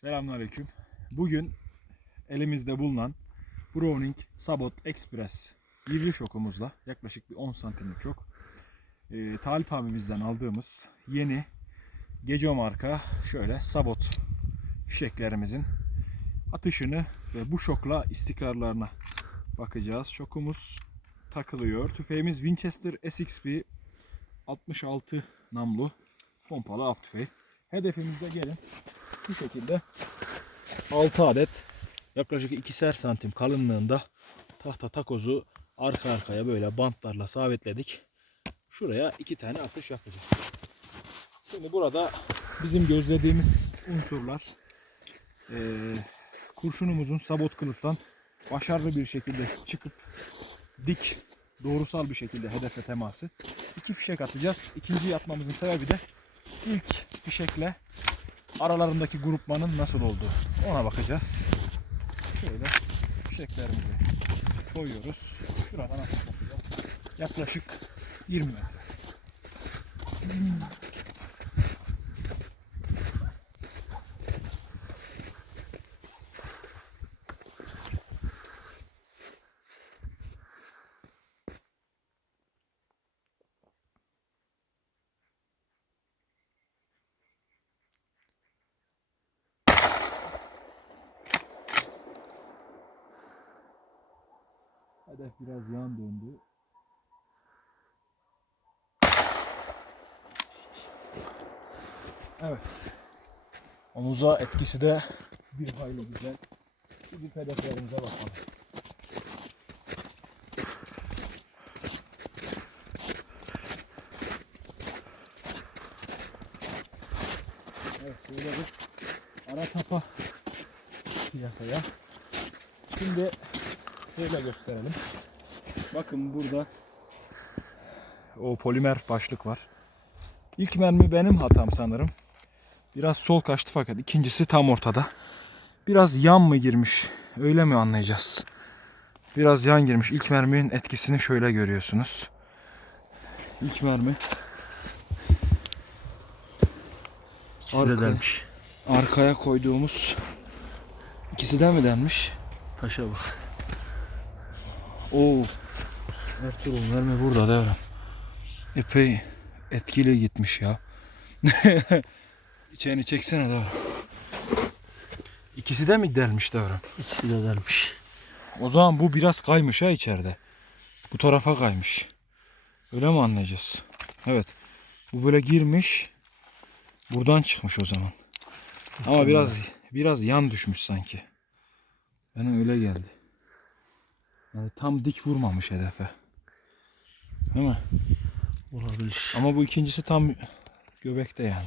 Selamünaleyküm. Bugün elimizde bulunan Browning Sabot Express birli şokumuzla yaklaşık bir 10 santimlik şok. Ee, Talip abimizden aldığımız yeni Geco marka şöyle Sabot fişeklerimizin atışını ve bu şokla istikrarlarına bakacağız. Şokumuz takılıyor. Tüfeğimiz Winchester SXP 66 namlu pompalı av tüfeği. Hedefimizde gelin bu şekilde 6 adet yaklaşık 2'ser santim kalınlığında tahta takozu arka arkaya böyle bantlarla sabitledik. Şuraya iki tane atış yapacağız. Şimdi burada bizim gözlediğimiz unsurlar eee, kurşunumuzun sabot kılıftan başarılı bir şekilde çıkıp dik doğrusal bir şekilde hedefe teması. İki fişek atacağız. İkinciyi atmamızın sebebi de ilk fişekle aralarındaki grupmanın nasıl olduğu. Ona bakacağız. Şöyle fişeklerimizi koyuyoruz. Şuradan. Yaklaşık 20 metre. Hedef biraz yan döndü. Evet. Omuza etkisi de bir hayli güzel. Şimdi hedeflerimize bakalım. Evet şöyle bir ara tapa piyasaya. Şimdi şöyle gösterelim. Bakın burada o polimer başlık var. İlk mermi benim hatam sanırım. Biraz sol kaçtı fakat ikincisi tam ortada. Biraz yan mı girmiş? Öyle mi anlayacağız? Biraz yan girmiş. İlk merminin etkisini şöyle görüyorsunuz. İlk mermi İkisi de Arka- delmiş. arkaya koyduğumuz ikisi de mi denmiş? Taşa bak. Oo. Ertuğrul mermi burada devrem. Epey etkili gitmiş ya. İçeni çeksene devrem. İkisi de mi delmiş devrem? İkisi de delmiş. O zaman bu biraz kaymış ha içeride. Bu tarafa kaymış. Öyle mi anlayacağız? Evet. Bu böyle girmiş. Buradan çıkmış o zaman. Ama biraz biraz yan düşmüş sanki. Bana öyle geldi. Yani tam dik vurmamış hedefe. Değil mi? olabilir. Ama bu ikincisi tam göbekte yani.